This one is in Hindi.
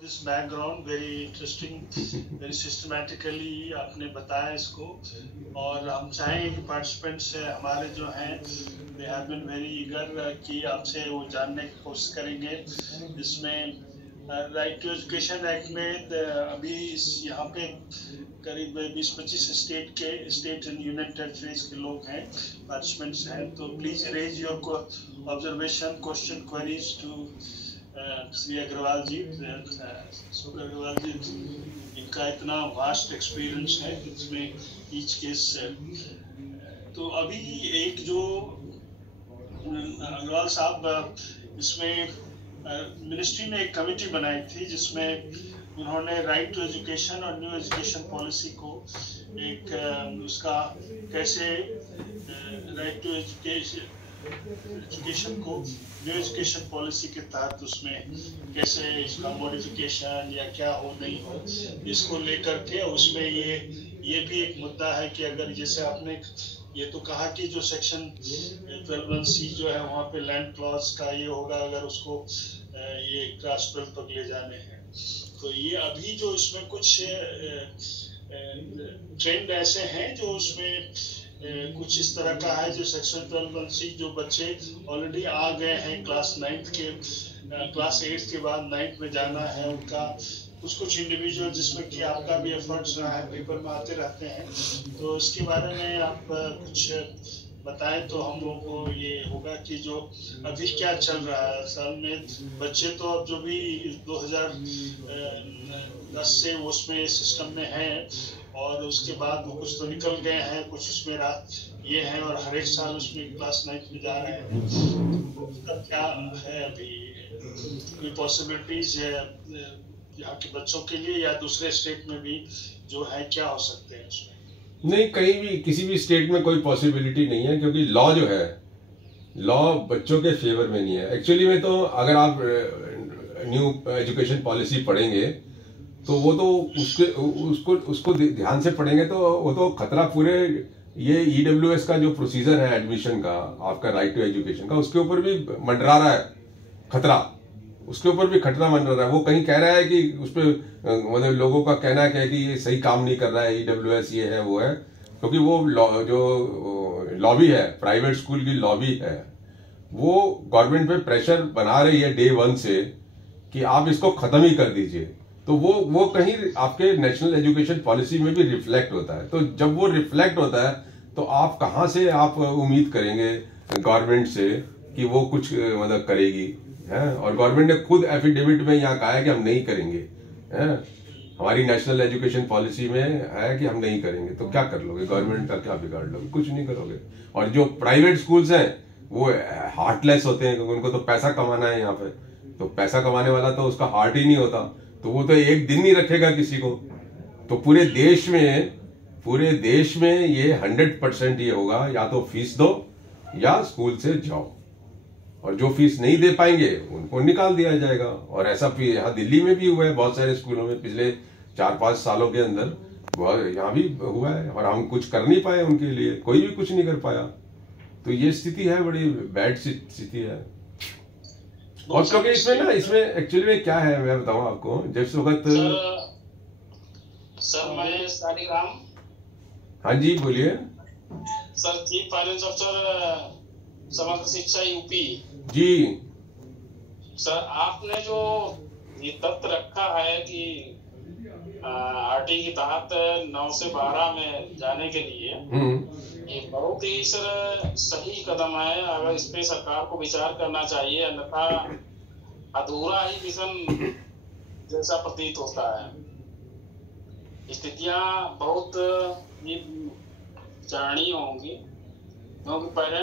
This background very interesting, very systematically आपने बताया इसको, और हम चाहेंगे कि पार्टिसिपेंट्स हमारे जो हैं they have been very eager कि आपसे वो जानने की कोशिश करेंगे। इसमें राइट टू एजुकेशन एक्ट में अभी यहाँ पे करीब 20-25 स्टेट एंड यूनियन टेरिटरीज के लोग हैं, पार्टिसिपेंट्स हैं। तो please raise your observation, question, queries to Shri Agrawal ji. Sukh Agrawal जी, इनका इतना वास्ट एक्सपीरियंस है इसमें ईच केस। तो अभी एक जो अग्रवाल साहब, इसमें मिनिस्ट्री ने एक कमेटी बनाई थी जिसमें उन्होंने राइट टू एजुकेशन और न्यू एजुकेशन पॉलिसी को एक उसका कैसे राइट टू एजुकेशन को न्यू एजुकेशन पॉलिसी के तहत उसमें कैसे इसका मॉडिफिकेशन या क्या हो नहीं हो, इसको लेकर के उसमें ये भी एक मुद्दा है कि अगर जैसे आपने ये तो कहा कि जो सेक्शन 12(1)(c) जो है वहाँ पे लैंड क्लॉज का ये होगा अगर उसको ये क्लास 12 तक ले जाने हैं, तो ये अभी जो इसमें कुछ ट्रेंड ऐसे हैं जो उसमें कुछ इस तरह का है जो सेक्शन 12(1)(c) जो बच्चे ऑलरेडी आ गए हैं क्लास 8 के बाद 9th में जाना है उनका, कुछ इंडिविजुअल जिसमें कि आपका भी एफर्ट्स रहा है, पेपर में आते रहते हैं, तो इसके बारे में आप कुछ बताएं तो हम लोगों को ये होगा कि जो अभी क्या चल रहा है साल में। बच्चे तो अब जो भी 2010 से उसमें सिस्टम में हैं और उसके बाद वो कुछ तो निकल गए हैं, कुछ उसमें ये हैं और हर एक साल उसमें क्लास 9th में जा रहे हैं। उसका क्या है अभी कोई पॉसिबिलिटीज है यहाँ के बच्चों के लिए या दूसरे स्टेट में भी जो है, क्या हो सकते हैं उसमें? नहीं, कहीं भी किसी भी स्टेट में कोई पॉसिबिलिटी नहीं है, क्योंकि लॉ जो है लॉ बच्चों के फेवर में नहीं है। एक्चुअली में तो अगर आप न्यू एजुकेशन पॉलिसी पढ़ेंगे तो वो तो उसको ध्यान से पढ़ेंगे तो वो तो खतरा पूरे ये EWS का जो प्रोसीजर है एडमिशन का, आपका राइट टू एजुकेशन का, उसके ऊपर भी मंडरा रहा है खतरा, उसके ऊपर भी खतरा मंडरा रहा है। वो कहीं कह रहा है कि उस पर मतलब लोगों का कहना है कि ये सही काम नहीं कर रहा है, EWS ये है वो है, क्योंकि वो जो लॉबी है, प्राइवेट स्कूल की लॉबी है, वो गवर्नमेंट पे प्रेशर बना रही है डे 1 से कि आप इसको खत्म ही कर दीजिए। तो वो कहीं आपके नेशनल एजुकेशन पॉलिसी में भी रिफ्लेक्ट होता है। तो जब वो रिफ्लेक्ट होता है तो आप कहां से आप उम्मीद करेंगे गवर्नमेंट से कि वो कुछ मतलब करेगी है? और गवर्नमेंट ने खुद एफिडेविट में यहाँ कहा है कि हम नहीं करेंगे, है? हमारी नेशनल एजुकेशन पॉलिसी में है कि हम नहीं करेंगे। तो क्या कर लोगे? गवर्नमेंट का क्या बिगाड़ लोगे? कुछ नहीं करोगे। और जो प्राइवेट स्कूल्स हैं वो हार्टलेस होते हैं, क्योंकि उनको तो पैसा कमाना है यहाँ पे, तो पैसा कमाने वाला तो उसका हार्ट ही नहीं होता, तो वो तो एक दिन नहीं रखेगा किसी को। तो पूरे देश में ये 100% ये होगा, या तो फीस दो या स्कूल से जाओ, और जो फीस नहीं दे पाएंगे उनको निकाल दिया जाएगा। और ऐसा यहाँ दिल्ली में भी हुआ है, बहुत सारे स्कूलों में पिछले 4-5 सालों के अंदर यहाँ भी हुआ है, और हम कुछ कर नहीं पाए उनके लिए, कोई भी कुछ नहीं कर पाया। तो ये स्थिति है, बड़ी बैड स्थिति है। और क्योंकि इसमें एक्चुअली में क्या है, मैं बताऊं आपको, जिस वक्त सर मैं सारीराम। हाँ जी बोलिए सर, चीफ फाइनेंस ऑफिसर समग्र शिक्षा यूपी जी। सर, आपने जो ये तथ्य रखा है कि RT के तहत 9 से 12 में जाने के लिए, ये बहुत ही सर सही कदम है। अगर इस पे सरकार को विचार करना चाहिए, अन्यथा अधूरा ही मिशन जैसा प्रतीत होता है। स्थितियां बहुत चरणीय होंगी, क्योंकि पहले